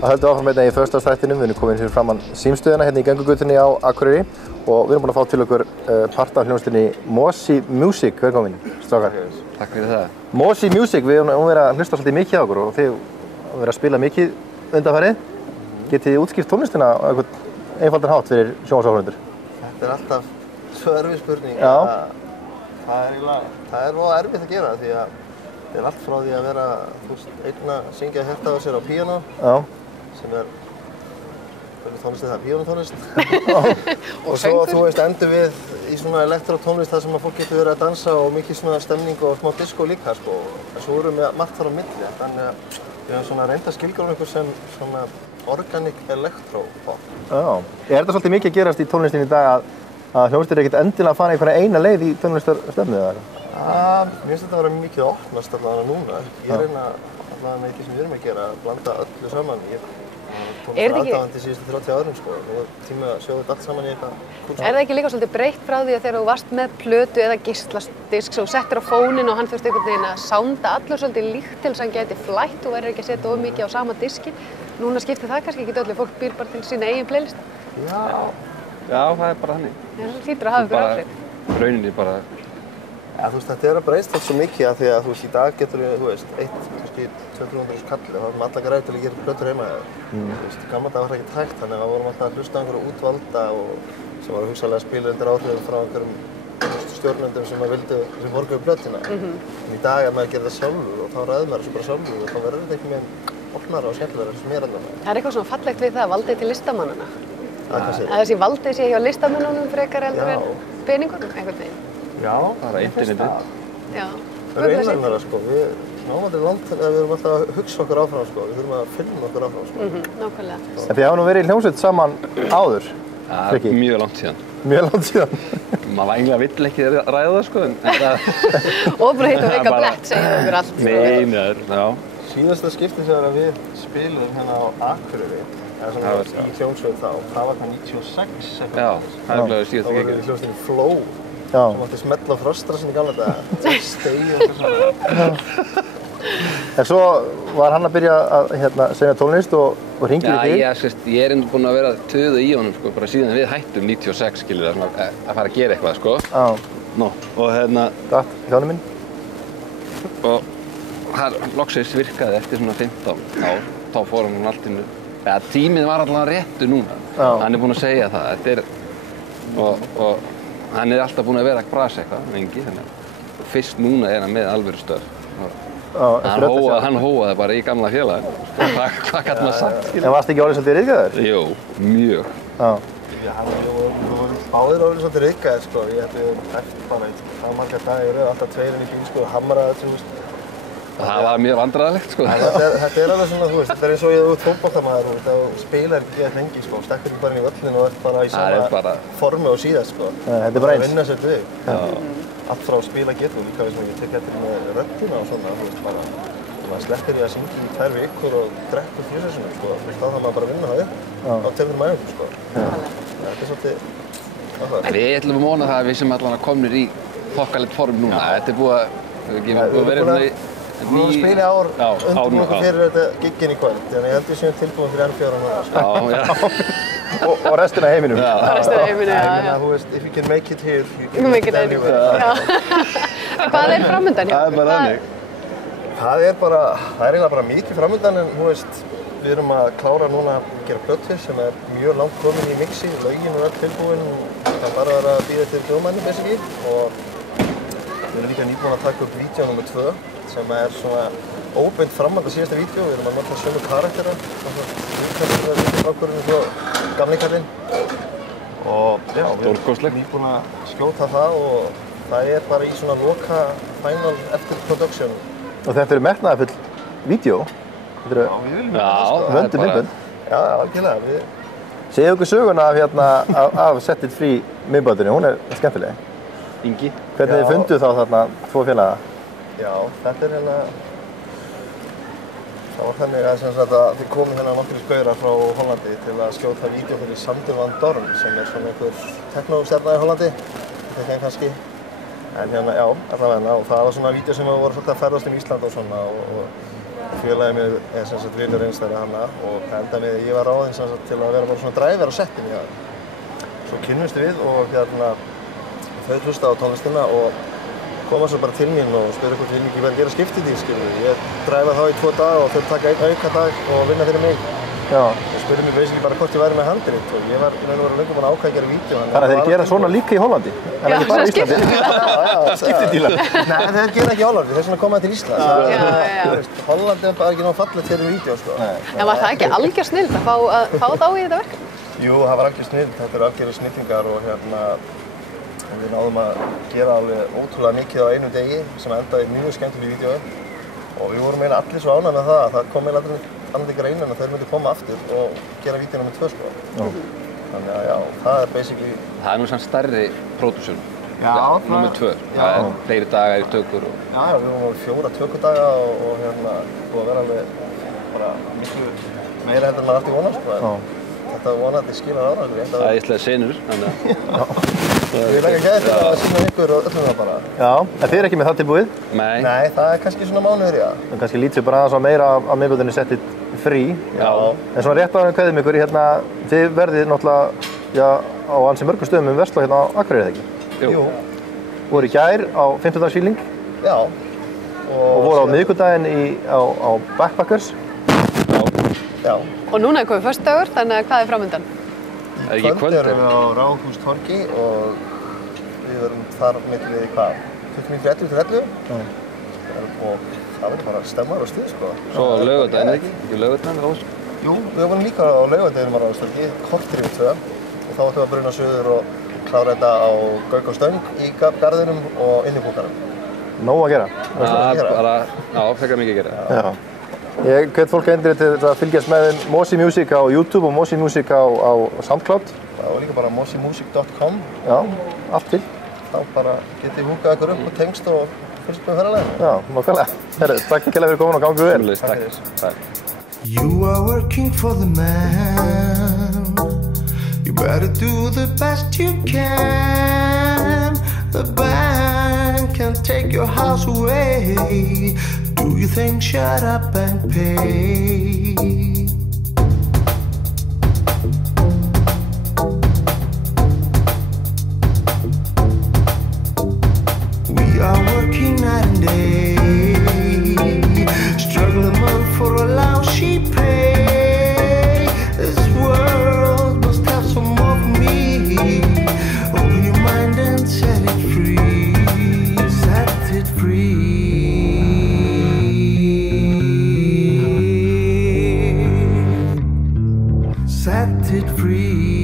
Það höldum áfram hérna í föstudagsþættinum. Við erum komin fyrir framan símstöðina hérna í göngugötunni á Akureyri og við erum búin að fá til okkur part af hljómsveitinni Mosi Music. Velkomin, strákar. Takk fyrir það. Mosi Music, við höfum verið að hlusta svolítið mikið á okkur og þið höfum verið að spila mikið undanfarið. Getið þið útskýrt tónlistina á einhvern einfaldan hátt fyrir sjónvarpsáhorfendur? Þetta alltaf svo erfið spurning. Já. Það er voða erfitt að gera því að þetta allt frá því að vera einn að syngja hjarta á sér á píanó. Já. Sem tónlist það píanótónlist. Og svo endur við í svona elektrótónlist þar sem að fólk getur verið að dansa og mikið svona stemning og smá disco líka sko. En svo erum við margt þar á milli, þannig að við höfum svona reynt að skilgreina ykkur sem svona organic electropop. Já. Er þetta svolítið mikið að gerast í tónlistinni í dag að hljómsveitir ekkert endilega að fara einhverja eina leið í tónlistarstefnu eða eitthvað? Mér finnst þetta að vera mikið að opnast allavega núna. Ég reyna allavega með því sem við erum að gera, að blanda öllu saman. Tónlistar aðdáðandi síðustu 30 árum sko. Nú er tími að sjóða þetta allt saman í eitthvað kúl. Er það ekki líka svolítið breytt frá því að þegar þú varst með plötu eða geisladisk sem þú settir á fóninn og hann þurfti einhvern veginn að sounda allur svolítið líkt til þess að hann gæti flætt og verður ekki að setja of mikið á sama diskin. Núna skiptir það kannski ekki öllu, fólk býr bara til sína eigin playlista. Já, það er bara þannig. Það hlýtur að hafa ykkur áhrif. Rauninni bara. Ja, þetta er að breyst allt svo mikið að því að í dag getur við, kannski 200-300 kalli og það er alla græði til að gera plötur heima eða. Gamla dag var það ekki hægt, þannig að við vorum alltaf að hlusta á einhverju útvalda og sem var hugsanlega að spila undir áhrifum frá einhverjum stjórnendum sem borguðu plötina. En í dag er maður að gera það sjálfur og þá ræður maður þessu bara sjálfur og þá verður þetta ekki með opnara og skemmtilegra sem er annað. Það er eitthvað svona fallegt við það, valdið til listamannana. Að þessi valdið sé hjá listamönnunum frekar heldur en peningunum einhvern veginn. Já, bara internetið. Já. Það er einhverjum sko. Við náum aldrei langt að við erum alltaf að hugsa okkur áfram sko. Við þurfum að finna okkur áfram sko. Nákvæmlega. En þið hafa nú verið í hljómsveit saman áður? Það er mjög langt síðan. Mjög langt síðan? Maður eiginlega vill ekki ræða það sko. Og bara hitt og veika blett segja okkur allt. Nei, já. Síðasta skipti þegar við spilum hérna á Akureyri, eða svona í hljómsveit þá, það var það 96 eitthvað. Já, það er alveg síðasta gigið. Þá var við í hljómsveitinni Flow. Sem átti smella á Frostrásinni í gamla daga. Stegi og eitthvað svona. En svo var hann að byrja að semja tónlist og hringir í þig? Já, ég er búinn að vera töðu í honum sko, bara síðan við hættum 96 skilur að fara að gera eitthvað sko. Já. Nó, og hérna. Datt, hjálminn minn. Og það loksins virkaði eftir svona 15 ár, þá fór hann allt innu. Ja, tímið var allavega réttu núna. Já. Hann er búinn að segja það. Þetta og hann er alltaf búinn að vera að brasa eitthvað, lengi. Fyrst núna er hann með alvöru störf. Hann hóaði bara í gamla félaginu. Hvað gæti maður sagt? En varst ekki orðið svolítið ryðgaður? Jú, mjög. Já, við vorum báðir orðið svolítið ryðgaðir sko. Ég ætti eftir bara það marga dagir, alltaf tveirinn í bíl sko, hamraði þessu. Það var mjög vandræðalegt sko. Þetta er alveg svona, þetta er eins og ég út fótboltamaður og þetta spilar ekki að lengi sko. Stekkur ekki bara inn í völlin og ert bara í sama formi og síðast sko. Þetta er bara eins. Að vinna sér við. Allt frá að spila getur líka við sem ég tek eftir með röddina og svona, bara maður sleppir í að syngja í 2 vikur og drekkur 4 sinum sko. Þá þarf maður bara að vinna það upp á 2 mæðingum sko. Þetta er svolítið áhuga. Við ætlum að vona það að við sem allan komnir í þokkalegt form núna. Þetta er búið að vera Við vorum að spila ár undir okkur fyrir þetta gigginn í kvöld, þannig ég held við séum tilbúin fyrir enn 4 mánuði. Og restina af heiminum. Og restina af heiminum, já. Þú veist, if you can make it here, you can make it anywhere. Hvað er framundan hjá? Það er bara þannig. Það er eiginlega bara mikið framundan, en þú veist, við erum að klára núna að gera plötu sem er mjög langt komin í mixi, lögin og öll tilbúin, það bara vera að bíða til hljóðmanni, basically, og við erum líka nýbúin að taka upp vídeó nr. 2 sem er svona óbeint framhald af síðasta vídeo. Við erum að nota sömu karaktera, strákurinn og gamli kallinn. Og já, við erum nýbúin að skjóta það og það er bara í svona loka final eftir production. Og þetta eru metnaðarfull vídeo? Já, við viljum það. Vöndu myndbönd? Já, algjörlega. Segðu okkur söguna af Set It Free myndböndinu, hún er skemmtileg. Ingi. Hvernig þið funduð þá þarna 2 félaga? Já, þetta er hérna, það var þannig að þið komum hérna nokkrir gaurar frá Hollandi til að skjóta vídeo fyrir Sander Van Dorn sem er svona einhver techno-stjarna í Hollandi, þetta er kannski. En hérna, já, allavega, og það var svona vídeo sem við vorum svolítið að ferðast Ísland og svona og Félagið mér sem sagt Vilur Einstæri hana og það endaði með að ég var ráðinn sem sagt til að vera bara svona driver á settinu hjá þeim. Svo kynnumst við og þau hlusta á tónlistina og koma svo bara til mín og spurði hvort við ekki verið að gera skiptidíl, skilur. Ég dræfa þá í 2 daga og þau taka 1 aukadag og vinna fyrir mig. Já. Þau spurði mig basically bara hvort ég væri með handrit og ég var í raun og veru löngu búinn að ákveða að gera vídeó. Þannig að þeir gera svona líka í Hollandi? En ekki bara í Íslandi? Skiptidílar? Nei, þeir gera ekki í Hollandi, þeir svona koma til Íslands. Hollandi er bara ekki nóg fallegt fyrir vídeó, sko. En var það ekki algjör snilld að fá þá í þetta verk? Jú, það var algjör snilld. Þetta eru algjörir snillingar og við náðum að gera alveg ótrúlega mikið á einum degi sem endaði í mjög skemmtilegu vídeói og við vorum eiginlega allir svo ánægð með það að það kom eiginlega aldrei grein en að þeir myndi koma aftur og gera vídeóna með 2 sko. Þannig að já, það er basically... Það er nú samt stærri pródúksjón. Já, númer 2. Það er fleiri dagar í tökur og... Já, við vorum á 4 tökudaga og búið að vera alveg bara miklu meira heldur en maður átti vonað sko. Þetta vonandi skilar árangur. Það er eitthvað senur, þannig að... Ég legg að gæta að sína ykkur og öllum það bara. Já, en þið ekki með það tilbúið? Nei, það er kannski svona mánuður, já. En kannski lítið bara aðeins á meira af miðböndinni settið frí. Já. En svona rétt áður en kveðum ykkur, þið verðið náttúrulega, já, á ansi mörgum stöðum versló hérna á Akureyri, eða ekki? Jú. Voru í gær á 50-dagsfíling. Já. Og voru á miðvikudaginn á Backpackers. Já. Og núna er komið föstudagur, þannig að hvað er framundan? Í kvöld erum við á Ráðhústorgi og við verum þar milli, 29:30 og það verður bara stemmar og stuð, sko. Svo á laugardaginn, ekki? Í laugardaginn, Rós? Jú, við vorum líka á laugardeginum á Ráðhústorgi, korter yfir 2 og þá ætlum við að bruna suður og klára þetta á Gauk og Stöng í garðinum og inn í búkarum. Nóg að gera. Já, frekar mikið að gera. Já. Ég hvet fólk eindir til að fylgjast með Mosi Music á YouTube og Mosi Music á Soundcloud. Já, og líka bara mosimusic.com. Já, allt til. Þá bara getið húkað ykkur upp og tengst og fylgst með ferðaleginu. Já, nákvæmlega. Takk ekki fyrir komin og gangu vel. Takk. You are working for the man. You better do the best you can. The bank can take your house away. Do you think shut up and pay? We are working night and day, struggling month for a lousy pay. This world must have some more for me. Open your mind and set it free, set it free. Set it free.